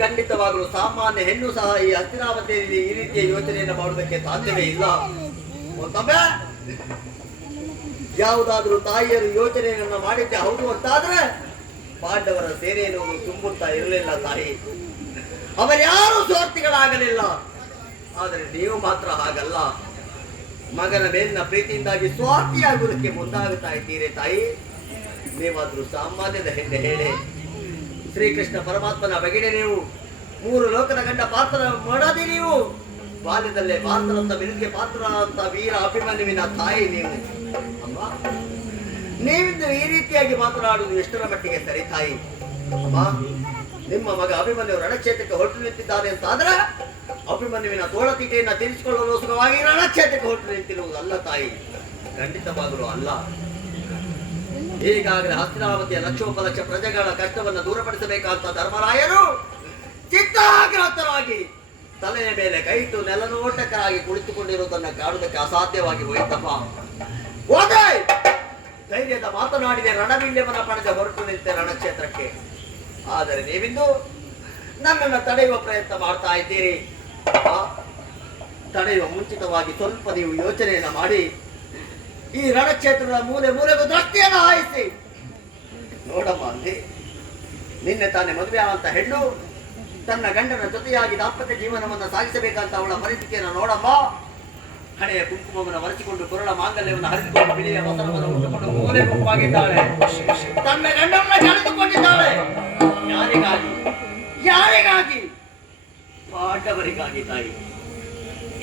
ಖಂಡಿತವಾಗಲೂ ಸಾಮಾನ್ಯ ಹೆಣ್ಣು ಸಹ ಈ ಹಸ್ತಿನಾವತಿಯಲ್ಲಿ ಈ ರೀತಿಯ ಯೋಚನೆಯನ್ನು ಮಾಡುವುದಕ್ಕೆ ಸಾಧ್ಯವೇ ಇಲ್ಲ. ಮತ್ತೊಮ್ಮೆ ಯಾವುದಾದ್ರೂ ತಾಯಿಯರು ಯೋಚನೆಯನ್ನು ಮಾಡಿದ್ದೆ ಹೌದು ಅಂತಾದ್ರೆ ಪಾಂಡವರ ಸೇನೆ ಎನ್ನುವುದು ತುಂಬುತ್ತಾ ಇರಲಿಲ್ಲ ತಾಯಿ. ಅವರ್ಯಾರು ಸ್ವಾರ್ಥಿಗಳಾಗಲಿಲ್ಲ. ಆದರೆ ನೀವು ಮಾತ್ರ ಹಾಗಲ್ಲ. ಮಗನ ಮೇಲಿನ ಪ್ರೀತಿಯಿಂದಾಗಿ ಸ್ವಾರ್ಥಿಯಾಗುವುದಕ್ಕೆ ಮುಂದಾಗುತ್ತಾ ಇದ್ದೀರಿ ತಾಯಿ. ನೀವಾದ್ರೂ ಸಾಮಾನ್ಯದ ಹೆಣ್ಣೆ ಹೇಳಿ. ಶ್ರೀಕೃಷ್ಣ ಪರಮಾತ್ಮನ ಬಗೆಗೆ ನೀವು 3 ಲೋಕದ ಗಂಡ ಪಾತ್ರ ಮಾಡದೆ ನೀವು ಬಾಲ್ಯದಲ್ಲೇ ಪಾತ್ರರಂತ ಬಿರುದಿಗೆ ಪಾತ್ರ ಅಂತ ವೀರ ಅಭಿಮನ್ಯುವಿನ ತಾಯಿ ನೀವು ಅಮ್ಮ. ನೀವಿಂದು ಈ ರೀತಿಯಾಗಿ ಮಾತನಾಡುವುದು ಎಷ್ಟರ ಮಟ್ಟಿಗೆ ಸರಿ ತಾಯಿ? ಅಮ್ಮ, ನಿಮ್ಮ ಮಗ ಅಭಿಮನ್ಯು ರಣಕ್ಷೇತ್ರಕ್ಕೆ ಹೊರಟು ನಿಂತಿದ್ದಾನೆ ಅಂತಾದ್ರೆ ಅಭಿಮನ್ಯುವಿನ ತೋಳತೀಟೆಯನ್ನು ತೀರಿಸಿಕೊಳ್ಳಲು ಸುಖವಾಗಿ ರಣಕ್ಷೇತ್ರಕ್ಕೆ ಹೊರಟು ನಿಂತಿರುವುದಲ್ಲ ತಾಯಿ. ಖಂಡಿತವಾಗಲೂ ಅಲ್ಲ. ಈಗಾಗಲೇ ಹಸ್ತಿನಾವತಿಯ ಲಕ್ಷೋಪಲಕ್ಷ ಪ್ರಜೆಗಳ ಕಷ್ಟವನ್ನು ದೂರಪಡಿಸಬೇಕಂತ ಧರ್ಮರಾಯರು ಚಿತ್ತಾಗ್ರಸ್ತರಾಗಿ ತಲೆಯ ಮೇಲೆ ಕೈಟು ನೆಲನೋಟಕರಾಗಿ ಕುಳಿತುಕೊಂಡಿರುವುದನ್ನು ಕಾಣುವುದಕ್ಕೆ ಅಸಾಧ್ಯವಾಗಿ ಹೋಯಿತಪ್ಪ. ಹೋದೆ ಧೈರ್ಯದ ಮಾತನಾಡಿದೆ, ರಣವೀಳ್ಯವನ್ನು ಪಡೆದ ಹೊರಟು ನಿಂತೆ ರಣಕ್ಷೇತ್ರಕ್ಕೆ. ಆದರೆ ನೀವಿಂದು ನನ್ನನ್ನು ತಡೆಯುವ ಪ್ರಯತ್ನ ಮಾಡ್ತಾ ಇದ್ದೀರಿ. ತಡೆಯುವ ಮುಂಚಿತವಾಗಿ ಸ್ವಲ್ಪ ನೀವು ಯೋಚನೆಯನ್ನು ಮಾಡಿ ಈ ರಣಕ್ಷೇತ್ರದ ಮೂಲೆ ಮೂಲೆಗೂ ದೃಷ್ಟಿಯನ್ನು ಹಾಯಿಸಿ ನೋಡಮ್ಮ. ಅಲ್ಲಿ ನಿನ್ನೆ ತಾನೇ ಮದುವೆ ಆದಂತ ಹೆಣ್ಣು ತನ್ನ ಗಂಡನ ಜೊತೆಯಾಗಿ ದಾಂಪತ್ಯ ಜೀವನವನ್ನು ಸಾಗಿಸಬೇಕಂತ ಅವಳ ಪರಿಸ್ಥಿತಿಯನ್ನು ನೋಡಮ್ಮ. ಹಣೆಯ ಕುಂಕುಮವನ್ನು ಮರೆಸಿಕೊಂಡು ಕೊರಳ ಮಾಂಗಲ್ಯವನ್ನು ಹರಿದುಕೊಂಡು ಬಿಳಿಯ ವಸನವನ್ನು ಉಟ್ಟುಕೊಂಡು ಮೂಲೆ ಗುಂಪಾಗಿದ್ದಾಳೆ. ತನ್ನ ಗಂಡನನ್ನ ಕಳೆದುಕೊಂಡಿದ್ದಾಳೆ. ಯಾರಿಗಾಗಿ? ಯಾರಿಗಾಗಿ? ಪಾಂಡವರಿಗಾಗಿ ತಾಯಿ.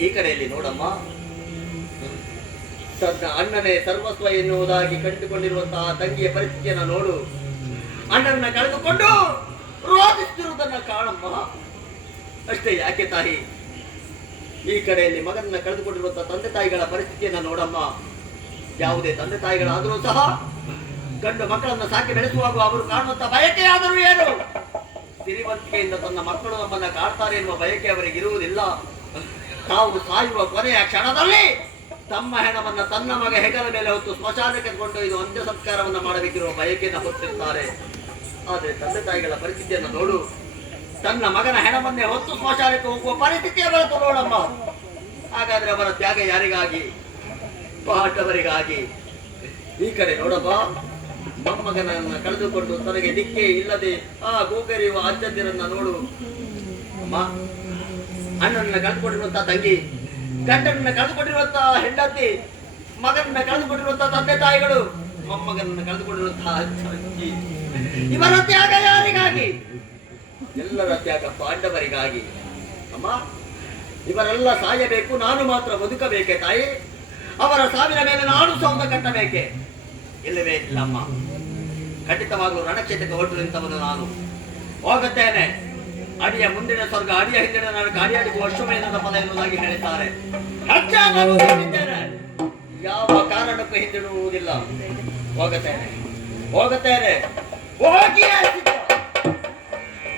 ಈ ಕಡೆಯಲ್ಲಿ ನೋಡಮ್ಮ, ತನ್ನ ಅಣ್ಣನೇ ಸರ್ವಸ್ವ ಎನ್ನುವುದಾಗಿ ಕಂಡುಕೊಂಡಿರುವಂತಹ ತಂಗಿಯ ಪರಿಸ್ಥಿತಿಯನ್ನು ನೋಡು. ಅಣ್ಣನ ಕಳೆದುಕೊಂಡು ರೋಧಿಸುತ್ತಿರುವುದನ್ನು ಕಾಣಮ್ಮ. ಅಷ್ಟೇ ಯಾಕೆ ತಾಯಿ? ಈ ಕಡೆಯಲ್ಲಿ ಮಗನನ್ನ ಕಳೆದುಕೊಂಡಿರುವಂತಹ ತಂದೆ ತಾಯಿಗಳ ಪರಿಸ್ಥಿತಿಯನ್ನು ನೋಡಮ್ಮ. ಯಾವುದೇ ತಂದೆ ತಾಯಿಗಳಾದರೂ ಸಹ ಗಂಡು ಮಕ್ಕಳನ್ನು ಸಾಕಿ ಬೆಳೆಸುವಾಗ ಅವರು ಕಾಣುವಂತ ಬಯಕೆ ಆದರೂ ಏನು? ಸಿರಿವಂತಿಕೆಯಿಂದ ತನ್ನ ಮಕ್ಕಳು ನಮ್ಮನ್ನ ಕಾಡ್ತಾರೆ ಎನ್ನುವ ಬಯಕೆ ಅವರಿಗೆ ಇರುವುದಿಲ್ಲ. ತಾವು ಸಾಯುವ ಕೊನೆಯ ಕ್ಷಣದಲ್ಲಿ ತಮ್ಮ ಹೆಣವನ್ನ ತನ್ನ ಮಗ ಹೆಗಲ ಮೇಲೆ ಹೊತ್ತು ಸ್ಮಶಾನಕ್ಕೆ ಕೊಂಡೊಯ್ದು ಅಂತ್ಯ ಸಂಸ್ಕಾರವನ್ನು ಮಾಡಬೇಕಿರುವ ಬಯಕೆಯನ್ನು ಹೊತ್ತಿರ್ತಾರೆ. ಆದರೆ ತಂದೆ ತಾಯಿಗಳ ಪರಿಸ್ಥಿತಿಯನ್ನು ನೋಡು. ತನ್ನ ಮಗನ ಹೆಣವನ್ನೇ ಹೊತ್ತು ಸ್ಮಶಾನಕ್ಕೆ ಹೋಗುವ ಪರಿಸ್ಥಿತಿಯ ಬೆಳೆತು ನೋಡಮ್ಮ. ಹಾಗಾದ್ರೆ ಅವರ ತ್ಯಾಗ ಯಾರಿಗಾಗಿ? ಪಾಂಡವರಿಗಾಗಿ. ಈ ಕಡೆ ನೋಡಮ್ಮ, ಮೊಮ್ಮಗನನ್ನ ಕಳೆದುಕೊಂಡು ತನಗೆ ದಿಕ್ಕೇ ಇಲ್ಲದೆ ಗೋಗರಿಯುವ ಅಜ್ಜಂದಿರನ್ನ ನೋಡು ಅಮ್ಮ. ಅಣ್ಣನನ್ನ ಕಳೆದುಕೊಂಡಿರುವಂತಹ ತಂಗಿ, ಗಂಡನನ್ನ ಕಳೆದುಕೊಂಡಿರುವಂತಹ ಹೆಂಡತಿ, ಮಗನನ್ನ ಕಳೆದುಕೊಂಡಿರುವಂತಹ ತಂದೆ ತಾಯಿಗಳು, ಮೊಮ್ಮಗನನ್ನ ಕಳೆದುಕೊಂಡಿರುವಂತಹ ಅಜ್ಜಿ, ಇವರ ತ್ಯಾಗ ಯಾರಿಗಾಗಿ? ಎಲ್ಲರ ತ್ಯಾಗ ಪಾಂಡವರಿಗಾಗಿ ಅಮ್ಮ. ಇವರೆಲ್ಲ ಸಾಯಬೇಕು, ನಾನು ಮಾತ್ರ ಬದುಕಬೇಕೆ ತಾಯಿ? ಅವರ ಸಾವಿನ ಮೇಲೆ ನಾನು ಸೌಧ ಕಟ್ಟಬೇಕೆ? ಇಲ್ಲವೇ ಇಲ್ಲಮ್ಮ. ಖಂಡಿತವಾಗಲೂ ರಣಕ್ಷೇತ್ರಕ್ಕೆ ಹೊರಟು ನಿಂತವನು ನಾನು. ಹೋಗುತ್ತೇನೆ. ಅಡಿಯ ಮುಂದಿನ ಸ್ವರ್ಗ, ಅಡಿಯ ಹಿಂದಿನ ನಾನು ಗಾಡಿಯಾಡಿಸುವ ಅಶ್ವಮೇಧದ ಪದ ಎನ್ನುವುದಾಗಿ ಹೇಳಿದ್ದಾರೆ. ಯಾವ ಕಾರಣಕ್ಕೂ ಹಿಂದಿಡುವುದಿಲ್ಲ. ಹೋಗುತ್ತೇನೆ ಹೋಗಿ